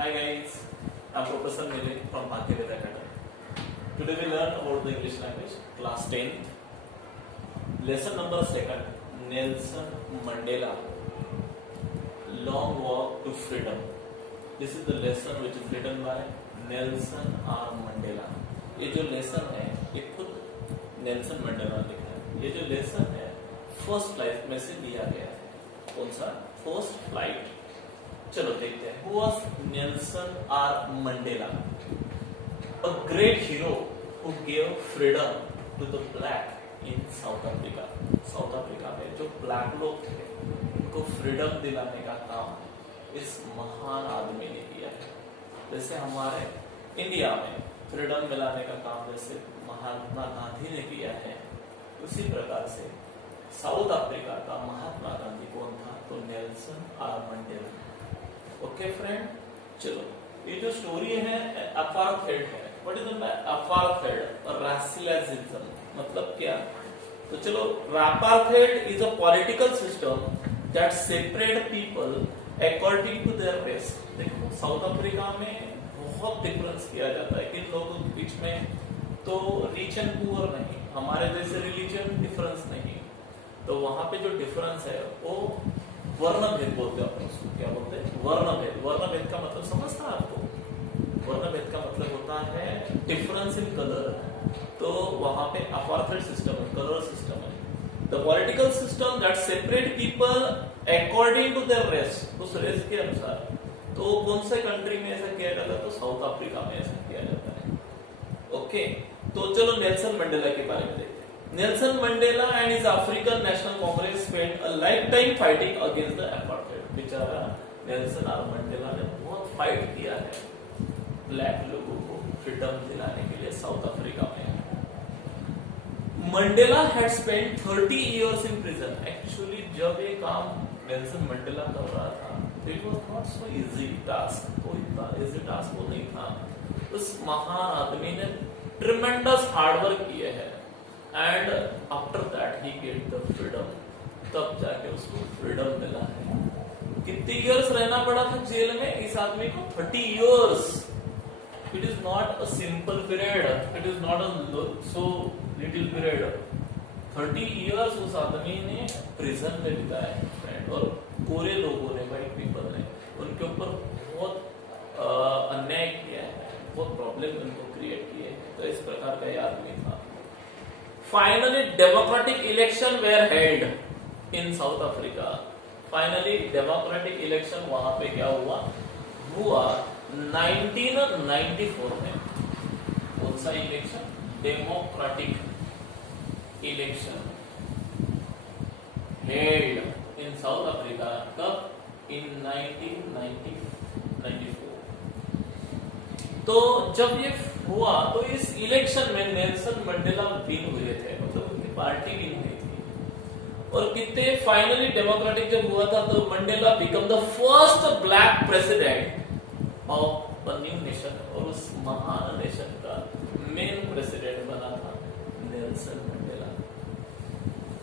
Hi guys, I'm Professor Mile from Bhaktivedanta Academy. Today we learn about the English language, class 10th. Lesson number 2, Nelson Mandela, Long Walk to Freedom. This is the lesson which is written by Nelson R. Mandela. ये जो lesson है, ये खुद Nelson Mandela ने लिखा है. ये जो lesson है, फर्स्ट फ्लाइट में से लिया गया है. कौन सा? First flight. चलो देखते हैं. Who was Nelson R. Mandela? A great hero who gave freedom to the black in South Africa. South Africa में जो ब्लैक लोग थे उनको फ्रीडम दिलाने का काम इस महान आदमी ने किया है. जैसे हमारे इंडिया में फ्रीडम दिलाने का काम जैसे महात्मा गांधी ने किया है, उसी प्रकार से साउथ अफ्रीका का महात्मा गांधी कौन था? तो Nelson R Mandela. Okay friend, चलो ये जो स्टोरी है अपार्थाइड है. व्हाट इज द अपार्थाइड और राशियलिज्म मतलब क्या? तो चलो, apartheid is a political system that separate people according to their race. देखो साउथ अफ्रीका में बहुत डिफरेंस किया जाता है किन लोगों के बीच में. तो रिच एंड पुअर नहीं, हमारे जैसे रिलीजन डिफरेंस नहीं. तो वहां पे जो डिफरेंस है वो वर्ण भेद बोलते हैं. अपन उसको क्या बोलते हैं? वर्ण भेद. वर्ण भेद का मतलब समझता है आपको? वर्ण भेद का मतलब होता है डिफरेंस इन कलर. तो वहां पे अपार्थाइड सिस्टम है, कलर सिस्टम है. The political system that separate people according to their race, उस रेस के अनुसार. तो कौन से कंट्री में ऐसा किया जाता है? तो साउथ अफ्रीका में ऐसा किया जाता है. ओके, तो चलो नेल्सन मंडेला के बारे में देखते हैं. Nelson Mandela and his African National Congress spent a lifetime fighting against the apartheid. बेचारा नेल्सन आर मंडेला ने बहुत फाइट किया है ब्लैक लोगों को फ्रीडम दिलाने के लिए साउथ अफ्रीका में. Mandela had spent 30 years in prison. Actually जब ये काम नेल्सन मंडेला कर रहा था, it was not so easy task. कोई इतना इजी टास्क वो नहीं था. उस महान आदमी ने ट्रिमेंडस हार्ड वर्क किए है. And after that he get the freedom. तब जाके उसको फ्रीडम मिला है. कितने इयर्स रहना पड़ा था जेल में इस आदमी को? 30 years. It is not a simple period, it is not a so little period. 30 years उस आदमी ने प्रिजन में बिताया है फ्रेंड. और पूरे लोगों ने, व्हाइट पीपल ने उनके ऊपर बहुत अन्याय किया है, बहुत प्रॉब्लम उनको क्रिएट किए. तो इस प्रकार का यह आदमी था. Finally, democratic election were held in South Africa. Finally, democratic election वहां पे क्या हुआ? 1994 में. कौन सा election? Democratic election held in South Africa. कब? in 1994. तो जब ये हुआ तो इस इलेक्शन में नेल्सन मंडेला विन हुए थे, मतलब उनकी पार्टी विन हुई थी. और कितने फाइनली डेमोक्रेटिक जब हुआ था तो Mandela become the first black president of a new nation. और उस महान नेशन का मेन प्रेसिडेंट बना था नेल्सन मंडेला.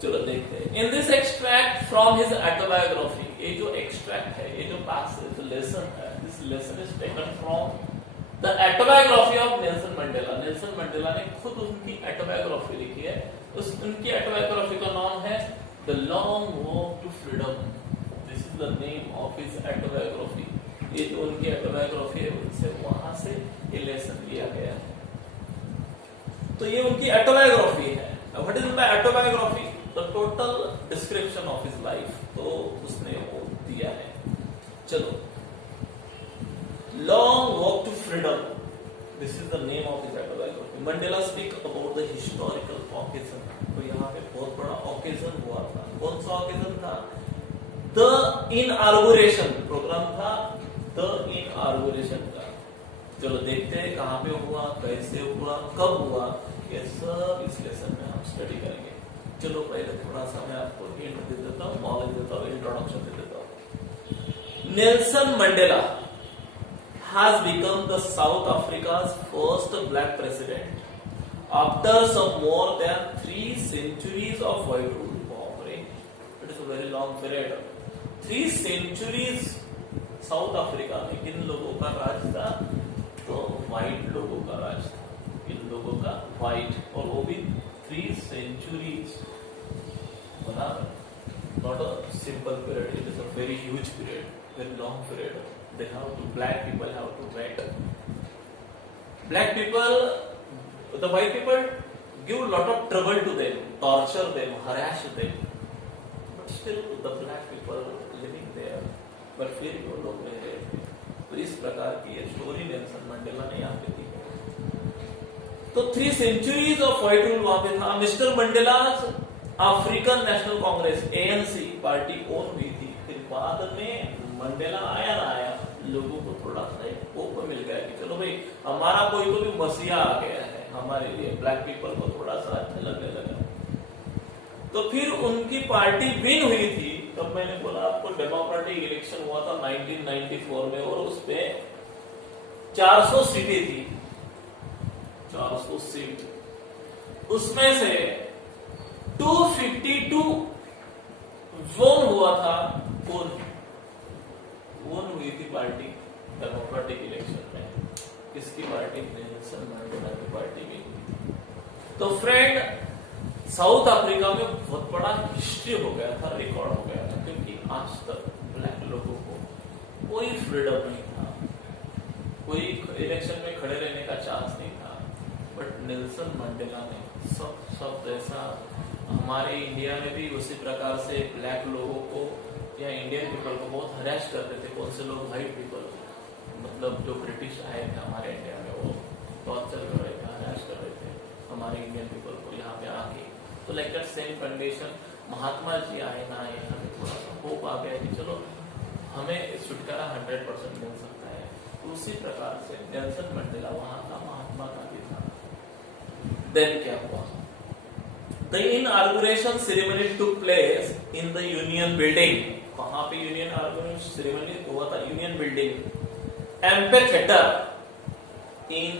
चलो देखते हैं. In this extract from his autobiography. ये जो एक्सट्रैक्ट है, ये जो पास जो लेसन है, this lesson is taken from the autobiography of Nelson Mandela. Nelson Mandela ने खुद उनकी ऑटोबायोग्राफी लिखी है. उनकी ऑटोबायोग्राफी का नाम है the long walk to freedom. This is the name of his autobiography. ये जो उनकी ऑटोबायोग्राफी है उनसे वहां से ये लेसन लिया गया है. तो ये उनकी ऑटोबायोग्राफी है. What is my autobiography? The total description of his life. तो उसने वो दिया है. चलो, Long Walk to Freedom. This is the name of his autobiography. Mandela speak about the historical occasion. तो यहाँ पे बहुत बड़ा occasion हुआ था. कौन सा occasion था? The inauguration प्रोग्राम था. The inauguration का. चलो देखते हैं कहाँ पे हुआ, कैसे हुआ, कब हुआ. ये सब इस लेसन में हम स्टडी करेंगे. चलो पहले थोड़ा सा मैं आपको हिंट दे देता हूँ, नॉलेज देता हूँ, इंट्रोडक्शन दे देता हूँ. Nelson Mandela has become the South Africa's first black president after some more than 3 centuries of white rule. It is a very long period. 3 centuries south Africa में किन लोगों का राज था? तो व्हाइट लोगों का राज था। इन लोगों का व्हाइट, और वो भी 3 centuries, बराबर। Not a simple period, it is a very huge period, very long period. Black people have to wait. Black people, the white people give a lot of trouble to them, torture them, harass them. But still the black people living there, but फिर वो लोग रह रहे थे। तो इस प्रकार की ये स्टोरी नेल्सन मंडेला ने यहाँ पे दी। तो 3 centuries ऑफ व्हाइट रूल वहां पे था। Mister Mandela African National Congress ANC party own हुई थी। फिर बाद में मंडेला आया ना आया, लोगों को थोड़ा सा होप मिल गया कि चलो भाई हमारा कोई तो भी मसीहा आ गया है हमारे लिए, ब्लैक पीपल को थोड़ा सा अच्छा लगने लगा। तो फिर उनकी पार्टी विन हुई थी। तब मैंने बोला आपको डेमोक्रेटिक इलेक्शन हुआ था 1994 में, और उसपे 400 सीटें थी, 400 सीट। उसमें से 252 वोन हुआ था। वोन हुई थी पार्टी डेमोक्रेटिक इलेक्शन में। किसकी पार्टी? नेल्सन मंडेला की पार्टी में हुई थी। तो फ्रेंड, साउथ अफ्रीका में बहुत बड़ा हिस्ट्री हो गया था, रिकॉर्ड हो गया था, क्योंकि आज तक ब्लैक लोगों को कोई फ्रीडम नहीं था, कोई इलेक्शन में खड़े रहने का चांस नहीं था। बट नेल्सन मंडेला ने सब जैसा हमारे इंडिया में भी उसी प्रकार से ब्लैक लोगों को या इंडियन पीपल को बहुत हरास करते थे। कौन से लोग? व्हाइट पीपल, मतलब जो ब्रिटिश आए थे हमारे इंडिया में, वो टॉर्चर कर रहे थे, हरास कर रहे थे हमारे इंडियन पीपल को यहाँ पे आके। तो like that same condition Mahatma ji आए ना आए, हमें थोड़ा सा होप आ गया कि चलो हमें छुटकारा 100% मिल सकता है। तो उसी प्रकार से नेल्सन मंडेला वहां का महात्मा गांधी था। देन क्या हुआ? The inauguration ceremony took place in the Union Building. कहाँ पे यूनियन inauguration ceremony हुआ था? यूनियन बिल्डिंग, एम्फीथिएटर इन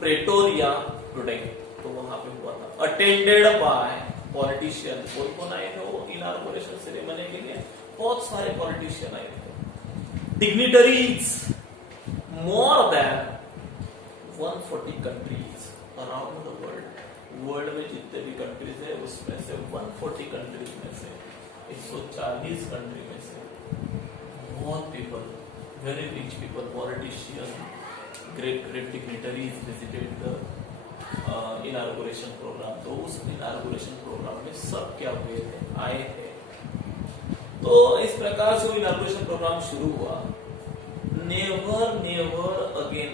प्रेटोरिया टुडे। तो वहां पे हुआ था। Attended by politician. कौन आए थे वो इनॉग्रेशन सेरेमनी के लिए? बहुत सारे पॉलिटिशियन आए थे। Dignitaries, more than 140 countries around the world. World में जितने भी कंट्रीज है उसमें से 140 कंट्रीज में से 140 कंट्री में से बहुत people, very rich people, politician, great dignitaries visited the inauguration programme. तो उस इनॉग्रेशन प्रोग्राम में सब क्या हुए थे? आए थे। तो इस प्रकार से इनॉग्रेशन प्रोग्राम शुरू हुआ। Never again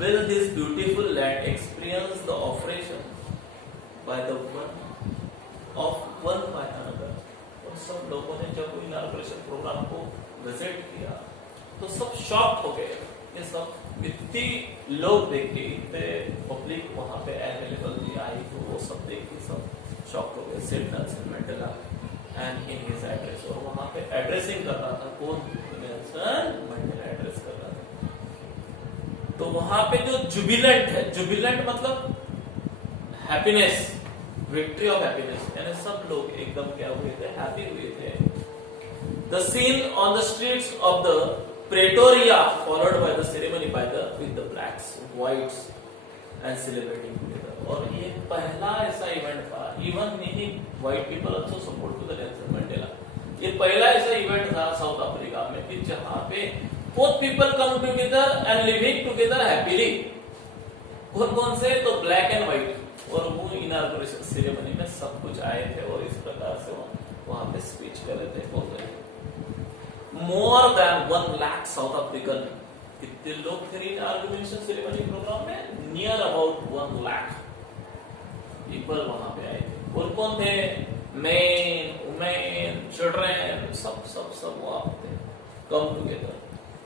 will this beautiful land experience the operation by another। और सब लोगों ने जब इनॉग्रेशन प्रोग्राम को विजिट किया तो सब शॉक हो गए। ये सब इतने लोग देख के, इतने पब्लिक वहां पे अवेलेबल थी, आई, तो वो सब देख के सब शॉक हो गए। Said Nelson Mandela and in his address, और वहां पे एड्रेसिंग कर रहा था कौन? नेल्सन मंडेला एड्रेस कर रहा था। तो वहां पे जो जुबिलेंट है, जुबिलेंट मतलब हैप्पीनेस, विक्ट्री ऑफ हैप्पीनेस, यानी सब लोग एकदम क्या हुए थे? हैप्पी हुए थे। The scene on the streets of the Pretoria followed by the ceremony by the with the blacks, whites and celebrating together. और ये पहला ऐसा इवेंट था, even many white people also support to the Nelson Mandela. ये पहला ऐसा event था south Africa में कि जहां पे both people come together and living together happily। कौन से? तो ब्लैक एंड व्हाइट। और वो इनॉग्रेशन सेरेमनी में सब कुछ आए थे और इस प्रकार से वहां पे स्पीच कर रहे थे, बोल रहे थे। More than 1 lakh south African, कितने लोग थे इनॉग्रेशन सेरेमनी प्रोग्राम में? नियर अबाउट 1 लाख पीपल वहां पे आए थे। और कौन थे? मेन, वुमेन, चिल्ड्रन, सब वहां थे, कम टुगेदर,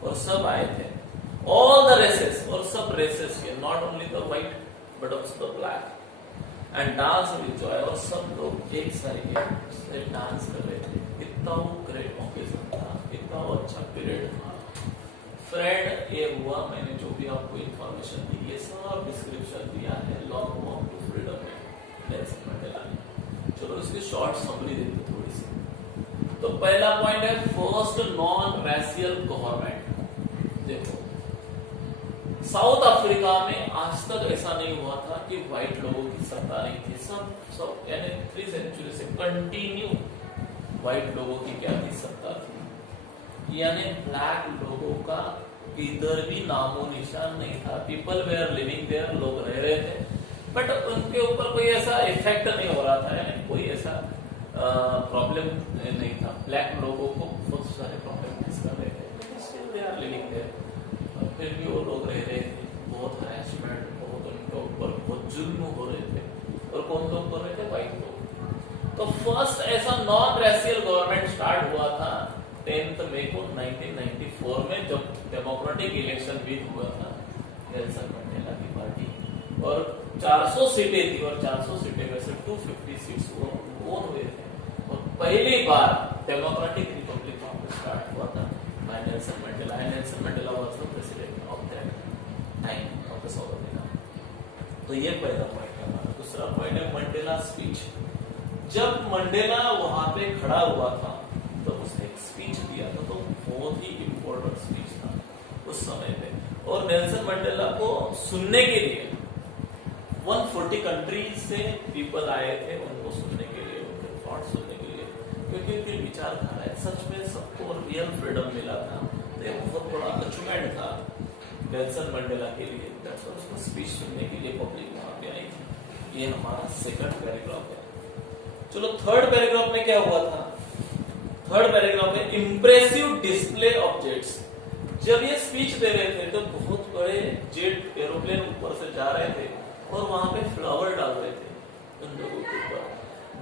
और सब आए थे। ऑल द रेसेस, और सब रेसेस के, not only the white but also the black, and dance with Joy. और सब लोग एक साथ डांस कर रहे थे। इतना वो ग्रेट ओकेजन था, इतना वो अच्छा पीरियड था। फ्रेंड, ये हुआ, मैंने जो भी आपको इंफॉर्मेशन दी, ये सब डिस्क्रिप्शन दिया है लॉन्ग वॉक टू फ्रीडम में नेल्सन मंडेला ने। चलो इसकी शॉर्ट समरी देते थोड़ी सी। तो पहला पॉइंट है फर्स्ट नॉन रेशियल गवर्नमेंट। देखो साउथ अफ्रीका में आज तक ऐसा नहीं हुआ था कि व्हाइट लोगों की सत्ता नहीं थी। सब यानी 3 सेंचुरी से कंटिन्यू व्हाइट लोगों की क्या थी, सत्ता थी। यानी ब्लैक लोगों का इधर भी नामो निशान नहीं था। पीपल वेयर लिविंग देयर, लोग रह रहे थे, बट उनके ऊपर कोई ऐसा इफेक्ट नहीं हो रहा था, यानी कोई ऐसा प्रॉब्लम नहीं था। ब्लैक लोगों को बहुत सारे प्रॉब्लम फेस कर रहे थे, still they are living there. फिर भी वो लोग रह रहे थे, बहुत हैरेसमेंट, बहुत उनके ऊपर बहुत जुल्म हो रहे थे। और कौन लोग कर रहे थे, व्हाइट लोग। तो फर्स्ट ऐसा नॉन रेशियल गवर्नमेंट स्टार्ट हुआ था 10 मई को 1994 में, जब डेमोक्रेटिक इलेक्शन भी हुआ था नेल्सन मंडेला की पार्टी। और 400 सीटें थी और 400 सीटें में से 250 सीट्स वो हुए थे। और पहली बार डेमोक्रेटिक रिपब्लिक वहां पे स्टार्ट हुआ था bye Nelson Mandela. Nelson Mandela was the president of that time of the south Africa. तो ये पहला पॉइंट है हमारा। दूसरा पॉइंट है मंडेला स्पीच। जब मंडेला वहां पे खड़ा हुआ था तो उसने एक स्पीच दिया था, तो बहुत ही इंपॉर्टेंट स्पीच था उस समय पे। और नेल्सन मंडेला को सुनने के लिए 140 कंट्रीज से पीपल आए थे उनको सुनने के लिए, उनके थॉट सुनने के लिए, क्योंकि उनके विचारधारा है सच में सबको रियल फ्रीडम मिला था। तो ये बहुत बड़ा अचीवमेंट था नेल्सन मंडेला के लिए। दैट्स व्हाई उसको स्पीच सुनने के लिए पब्लिक वहां पे आई थी। ये हमारा सेकंड पैराग्राफ है। चलो थर्ड पैराग्राफ में क्या हुआ था। थर्ड पैराग्राफ में इंप्रेसिव डिस्प्ले ऑफ जेट्स। जब ये स्पीच दे रहे थे तो बहुत बड़े जेट एरोप्लेन ऊपर से जा रहे थे और वहां पे फ्लावर डाल रहे थे उन लोगों के ऊपर।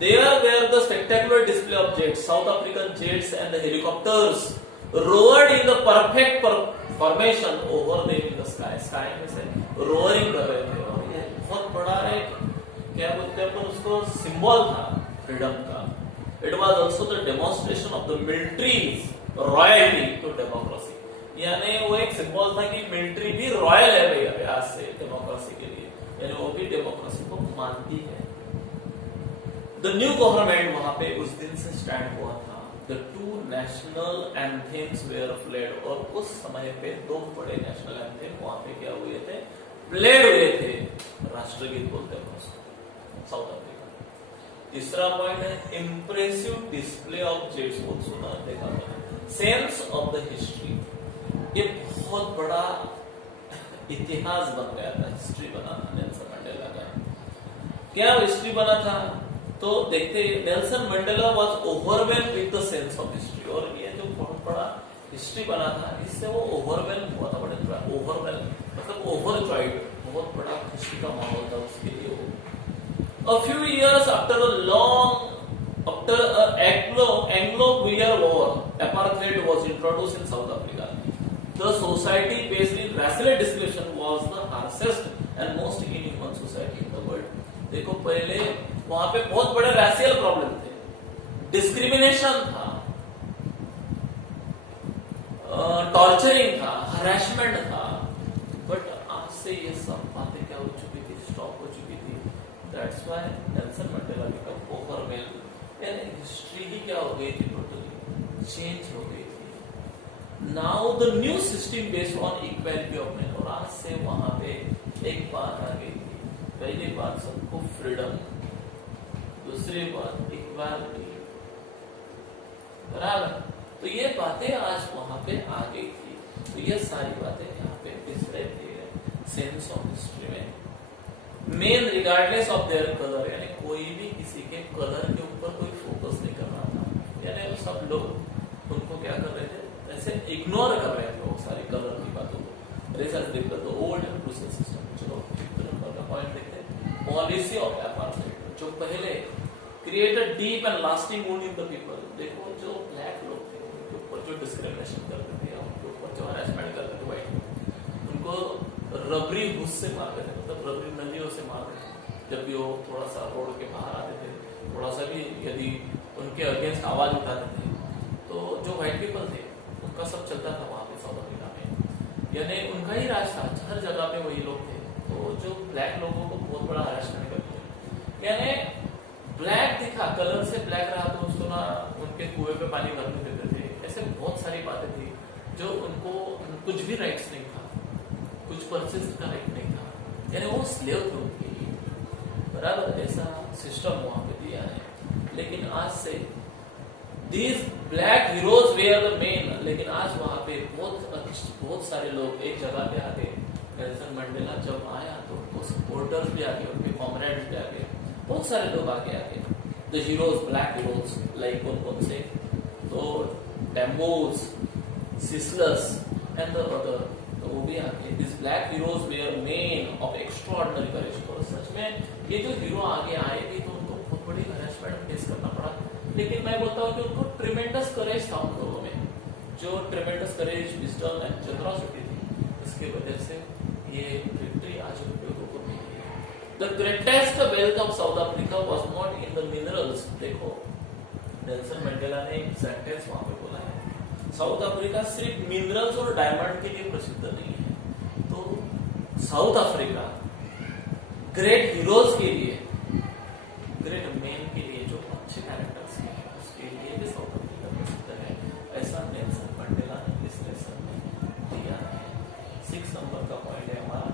There were the spectacular display of jets, South African jets and the helicopters roared in the perfect formation over them in the sky. Sky में से roaring कर रहे थे और ये बहुत बड़ा एक क्या बोलते हैं अपन उसको सिंबल था फ्रीडम का। It was also the demonstration of the military's royalty to democracy. यानी वो एक सिंबल था कि मिलिट्री भी रॉयल है भैया आज से डेमोक्रेसी के लिए, यानी वो भी डेमोक्रेसी को मानती है। द न्यू गवर्नमेंट वहां पे उस दिन से स्टैंड हुआ था। The 2 national anthems were played. और उस समय पे 2 बड़े नेशनल एंथेम वहां पे क्या हुए थे, प्लेड हुए थे। राष्ट्रगीत बोलते हैं उसको साउथ अफ्रीका। तीसरा पॉइंट है इंप्रेसिव डिस्प्ले ऑफ जेट्स। बहुत सुना देखा मैंने। Sense of the history. ये बहुत बड़ा इतिहास बन गया था, हिस्ट्री बना था नेल्सन मंडेला का। क्या हिस्ट्री बना था तो देखते Nelson Mandela was overwhelmed with the sense of history. और ये जो बहुत बड़ा हिस्ट्री बना था इससे वो ओवरवेल्म हुआ था, बड़ा ओवरवेल्म मतलब ओवरजॉयड, बहुत बड़ा खुशी का माहौल था उसके लिए। A few years after Anglo-Boer War, apartheid was introduced in South Africa. The society based in racial discrimination was the harshest and most inhuman society in the world. देखो पहले वहां पे बहुत बड़े racial प्रॉब्लम थे, डिस्क्रिमिनेशन था, torturing था, harassment था, बट आज से ये सब बातें क्या हो चुकी थी, स्टॉप हो चुकी थी। That's why Nelson Mandela become overwhelmed. यानी हिस्ट्री ही क्या हो गई थी, टोटली चेंज हो गई थी। Now the new system based on equality of man. और आज से वहां पे एक बात आ गई थी। पहली बात सबको फ्रीडम, दूसरी बात इक्वालिटी, बराबर। तो ये बातें आज वहां पे आ गई थी। तो ये सारी बातें यहाँ पे डिस्प्ले की है सेंस ऑफ हिस्ट्री में। Main regardless of their colour, यानी कोई भी किसी के कलर के ऊपर कोई फोकस नहीं कर रहा था। यानी सब लोग उनको क्या कर रहे थे, ऐसे इग्नोर कर रहे थे वो सारी कलर की बातों को। रिसर्च देखते तो ओल्ड एंड क्रूशियल सिस्टम। चलो नंबर का पॉइंट देखते हैं। पॉलिसी ऑफ अपार्थाइड, जो पहले create a deep and lasting wound in the people. देखो जो ब्लैक लोग थे उनके ऊपर जो डिस्क्रिमिनेशन करते थे, उनके ऊपर जो हरासमेंट करते थे व्हाइट, उनको रबरी घुस से मारते थे, मतलब रबरी नलियों से मारते थे। जब भी वो थोड़ा सा रोड के बाहर आते थे, थोड़ा सा भी यदि उनके अगेंस्ट आवाज उठाते थे तो जो व्हाइट पीपल थे उनका सब चलता था वहां पे साउथ अफ्रीका में। यानी उनका ही राज था, हर जगह पे वही लोग थे। तो जो ब्लैक लोगों को बहुत बड़ा हरासमेंट करते हैं, यानी ब्लैक दिखा, कलर से ब्लैक रहा तो उसको ना उनके कुएं पे पानी भरने देते थे। ऐसे बहुत सारी बातें थी जो उनको कुछ भी राइट्स नहीं था, कुछ परचेज का राइट नहीं था, यानी वो स्लेव थे उनके लिए, बराबर ऐसा सिस्टम वहां पे दिया है। लेकिन आज से These black heroes were the main, लेकिन आज वहाँ पे बहुत सारे लोग एक जगह पे आ गए। नेल्सन मंडेला जब आया तो उनको सपोर्टर्स भी आ गए, उनके कॉमरेड्स भी आ गए, बहुत सारे लोग आगे आ गए। The heroes, black heroes, like कौन से, तो Tambos, Sisulus and the other, तो वो भी आ गए। This black heroes were men of extraordinary courage. तो सच में ये जो हीरो आगे आए थे तो उनको बहुत बड़ी हरेसमेंट फेस करना पड़ा, लेकिन मैं बोलता हूँ कि उनको ट्रिमेंडस करेज था उन लोगों में, जो tremendous courage, wisdom and generosity थी, इसकी वजह से ये विक्ट्री आज उन लोगों को मिली है। The greatest wealth of south Africa was not in the minerals. देखो नेल्सन मंडेला ने एक सेंटेंस वहां पे बोला है, साउथ अफ्रीका सिर्फ मिनरल्स और डायमंड के लिए प्रसिद्ध नहीं है। तो साउथ अफ्रीका ग्रेट हीरोज के लिए, ग्रेट मैन के लिए, जो अच्छे कैरेक्टर्स हैं, उसके लिए भी साउथ अफ्रीका प्रसिद्ध है। ऐसा नेल्सन मंडेला ने इस लेसन में दिया है। 6 नंबर का पॉइंट है हमारा,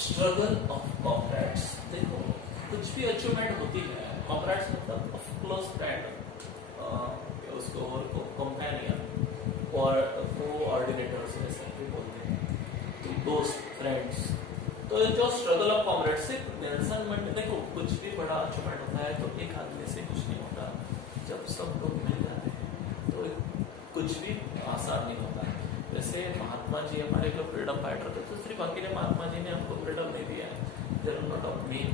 स्ट्रगल ऑफ कॉमरेड्स। देखो कुछ भी अचीवमेंट होती है, कॉमरेड्स मतलब क्लोज फ्रेंड, उसको कंपेनियन और कोऑर्डिनेटर्स ऐसे भी बोलते हैं, तो दोस्त, फ्रेंड्स। तो जो स्ट्रगल ऑफ कॉमरेड्स, सिर्फ नेल्सन मंडेला, देखो कुछ भी बड़ा अचीवमेंट होता है तो एक आदमी से कुछ नहीं होता, जब सब लोग मिल जाते हैं तो कुछ भी आसान नहीं होता है। जैसे महात्मा जी हमारे जो फ्रीडम फाइटर थे, तो सिर्फ अकेले महात्मा जी ने हमको फ्रीडम नहीं दिया है। There are lot of men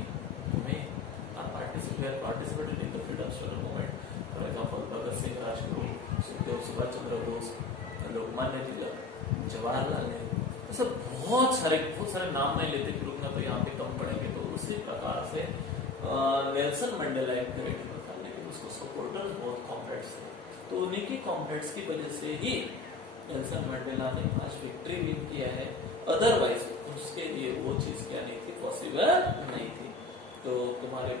are participated in the freedom struggle movement. For example Bhagat Singh, Rajguru, Sukhdev, Subhash Chandra Bose, Lokmanya Tilak, Jawaharlal Nehru, तो सब बहुत सारे नाम नहीं लेते फिरूंगा तो यहाँ पे कम पड़ेंगे। तो उसी प्रकार से नेल्सन मंडेला एक ग्रेट हीरो था, लेकिन उसको सपोर्टर्स बहुत कॉमरेड्स थे, तो उन्हीं की कॉमरेड्स की वजह से ही नेल्सन मंडेला ने आज विक्ट्री विन किया है। अदरवाइज उसके लिए वो चीज क्या नहीं थी, पॉसिबल नहीं थी। तो तुम्हारे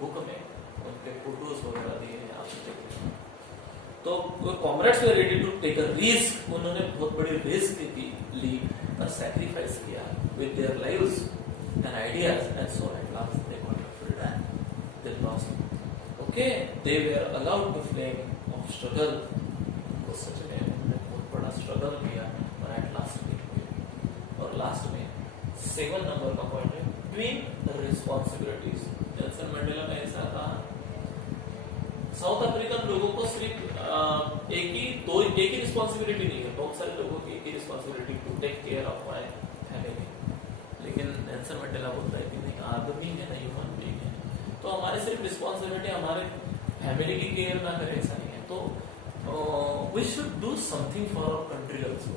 बुक में उनके फोटोज वगैरह दिए हैं, आप देखिए। तो कॉमरेड्स वे ready to take a risk, उन्होंने बहुत बड़ी रिस्क ली और सैक्रिफाइस किया with their lives and ideas, and so at last they got freedom, they lost. Okay, they were allowed to flame of struggle. तो सच में उन्होंने बहुत बड़ा स्ट्रगल किया और एट लास्ट और लास्ट में 7 नंबर का पॉइंट है, ट्विन रिस्पॉन्सिबिलिटीज। नेल्सन मंडेला ने ऐसा कहा, साउथ अफ्रीकन लोगों को सिर्फ एक ही रिस्पॉन्सिबिलिटी नहीं है, बहुत सारे लोगों की एक ही responsibility, to take care of my family. लेकिन नेल्सन मंडेला बोलता है कि नहीं, आदमी है ना, ह्यूमन बीइंग है, तो हमारे सिर्फ रिस्पॉन्सिबिलिटी हमारे फैमिली की केयर ना करे ऐसा नहीं है। तो we should do something for our country also,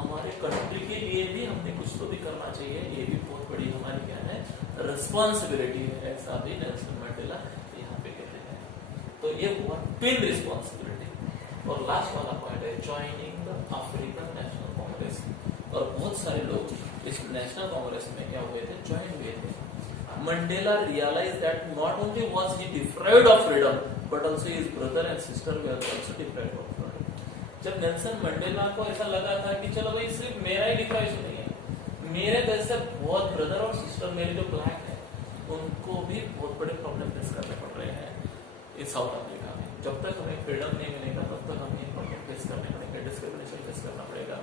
हमारे कंट्री के लिए भी हमने कुछ तो भी करना चाहिए, ये भी बहुत बड़ी हमारी क्या है, रिस्पॉन्सिबिलिटी है, ऐसा भी नेल्सन मंडेला यहाँ पे कहते हैं। तो ये हुआ ट्विन रिस्पॉन्सिबिलिटी। और लास्ट वाला पॉइंट है joining the African National Congress. और बहुत सारे लोग इस नेशनल कांग्रेस में क्या हुए थे, ज्वाइन हुए थे। Mandela realize that not only was he deprived of freedom but also his brother and sister were also deprived of freedom. जब नेल्सन मंडेला को ऐसा लगा था कि चलो भाई सिर्फ मेरा ही डिप्राइवेशन नहीं है, मेरे जैसे बहुत ब्रदर और सिस्टर मेरे जो ब्लैक है उनको भी बहुत बड़े प्रॉब्लम फेस करने पड़ रहे हैं इस साउथ अफ्रीका में। जब तक हमें फ्रीडम नहीं मिलेगा तब तक हमें प्रॉब्लम फेस करने पड़ेंगे, डिस्क्रिमिनेशन फेस करना पड़ेगा,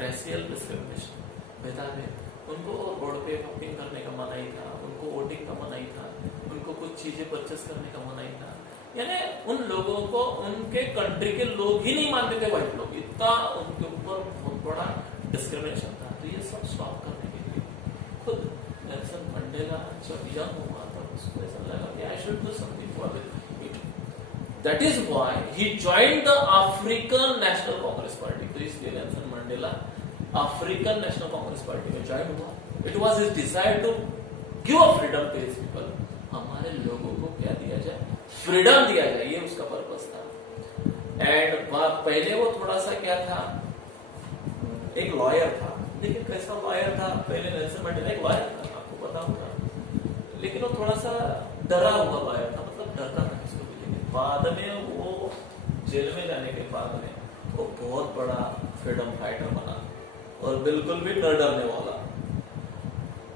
रेशियल डिस्क्रिमिनेशन, भेदाभेद। उनको रोड पे वोटिंग करने का मना ही था, उनको वोटिंग का मना ही था, उनको कुछ चीजें परचेस करने का मना ही था। यानी उन लोगों को उनके कंट्री के लोग ही नहीं मानते थे, व्हाइट लोग, इतना उनके ऊपर बहुत बड़ा डिस्क्रिमिनेशन था। तो ये सब स्टॉप करने के लिए खुद नेल्सन मंडेला जब यंग हुआ था उसको ऐसा लगा कि I should do something for it. That is why he joined the African National Congress party. तो इसलिए Nelson Mandela African National Congress party में ज्वाइन हुआ। It was his desire to give a freedom to his people, हमारे लोगों को क्या दिया जाए, फ्रीडम दिया जाए, ये उसका पर्पस था। एंड पहले वो थोड़ा सा क्या था, एक लॉयर था, लेकिन कैसा लॉयर था, पहले नेल्सन मंडेला एक लॉयर था, आपको पता होगा, लेकिन वो थोड़ा सा डरा हुआ लॉयर था, मतलब डरता था किसको भी, लेकिन बाद में वो जेल में जाने के बाद में वो बहुत बड़ा फ्रीडम फाइटर बना और बिल्कुल भी न डरने वाला,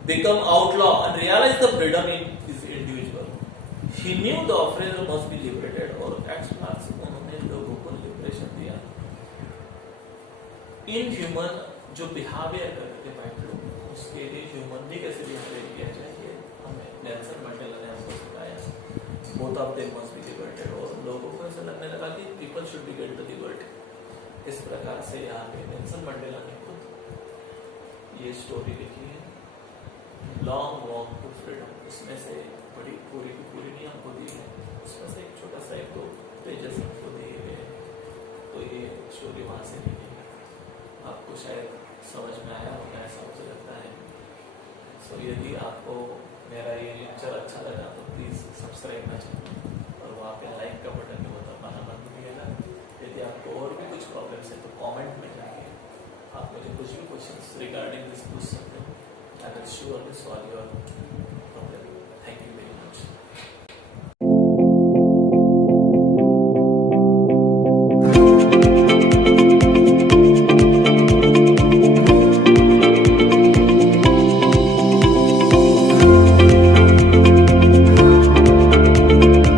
become outlaw and realize the freedom in his individual. He knew the oppressor must be liberated और एक्स उन्होंने लोगों को लिबरेशन दिया। इनह्यूमन जो बिहेवियर करते थे वाइट लोग, उसके लिए ह्यूमनली कैसे बिहेवियर किया चाहिए हमें नेल्सन मंडेला ने हमको सिखाया। Both of them must be liberated और लोगों को ऐसा लगने लगा कि people should be get the liberty. इस प्रकार से यहाँ पे नेल्सन मंडेला ने खुद ये स्टोरी लिखी है, लॉन्ग वॉक टू फ्रीडम। उसमें से बड़ी पूरी की पूरी नहीं हमको दी है, उसमें से एक छोटा सा 1-2 पेजेस हमको दिए हुए हैं। तो ये स्टोरी वहाँ से लिखी है, आपको शायद समझ में आया होगा ऐसा मुझे लगता है। सो यदि आपको मेरा ये लेक्चर अच्छा लगा तो प्लीज़ सब्सक्राइब ना चाहिए और वहाँ पे लाइक का बटन भी दबाना मत भूलिएगा। यदि आपको और भी कुछ प्रॉब्लम्स है तो कमेंट में जाइए, आप मुझे कुछ भी क्वेश्चंस रिगार्डिंग दिस पूछ सकते हैं। I will surely solve your